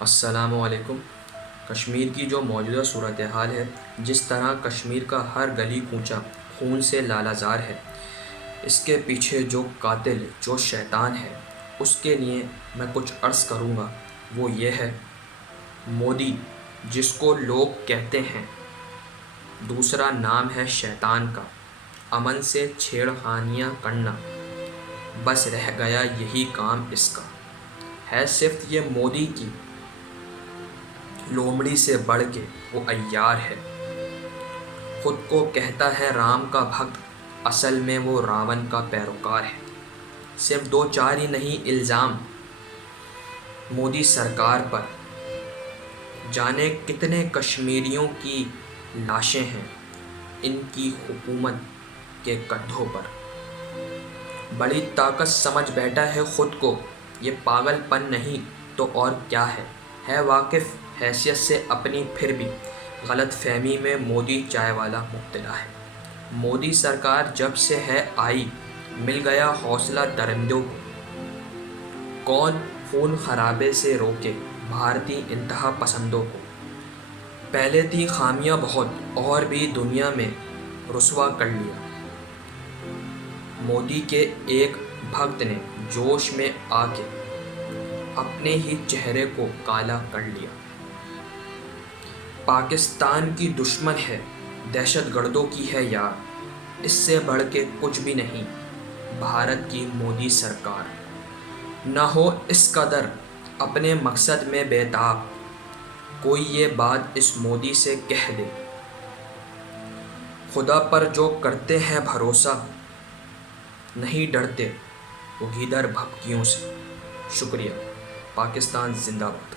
السلام علیکم۔ کشمیر کی جو موجودہ صورتحال ہے، جس طرح کشمیر کا ہر گلی کوچہ خون سے لالہ زار ہے، اس کے پیچھے جو قاتل، جو شیطان ہے، اس کے لیے میں کچھ عرض کروں گا۔ وہ یہ ہے، مودی جس کو لوگ کہتے ہیں، دوسرا نام ہے شیطان کا۔ امن سے چھیڑ خانیاں کرنا، بس رہ گیا یہی کام اس کا۔ ہے صرف یہ مودی کی لومڑی سے بڑھ کے وہ عیار ہے۔ خود کو کہتا ہے رام کا بھکت، اصل میں وہ راون کا پیروکار ہے۔ صرف دو چار ہی نہیں الزام مودی سرکار پر، جانے کتنے کشمیریوں کی لاشیں ہیں ان کی حکومت کے کندھوں پر۔ بڑی طاقت سمجھ بیٹھا ہے خود کو، یہ پاگل پن نہیں تو اور کیا ہے واقف حیثیت سے اپنی، پھر بھی غلط فہمی میں مودی چائے والا مبتلا ہے۔ مودی سرکار جب سے ہے آئی، مل گیا حوصلہ درندوں کو۔ کون خون خرابے سے روکے بھارتی انتہا پسندوں کو۔ پہلے تھی خامیاں بہت اور بھی دنیا میں رسوا کر لیا۔ مودی کے ایک بھکت نے جوش میں آ کے اپنے ہی چہرے کو کالا کر لیا۔ پاکستان کی دشمن ہے، دہشت گردوں کی ہے یار، اس سے بڑھ کے کچھ بھی نہیں بھارت کی مودی سرکار۔ نہ ہو اس قدر اپنے مقصد میں بے تاب، کوئی یہ بات اس مودی سے کہہ دے۔ خدا پر جو کرتے ہیں بھروسہ، نہیں ڈرتے وہ گیدڑ بھبکیوں سے۔ شکریہ۔ پاکستان زندہ باد۔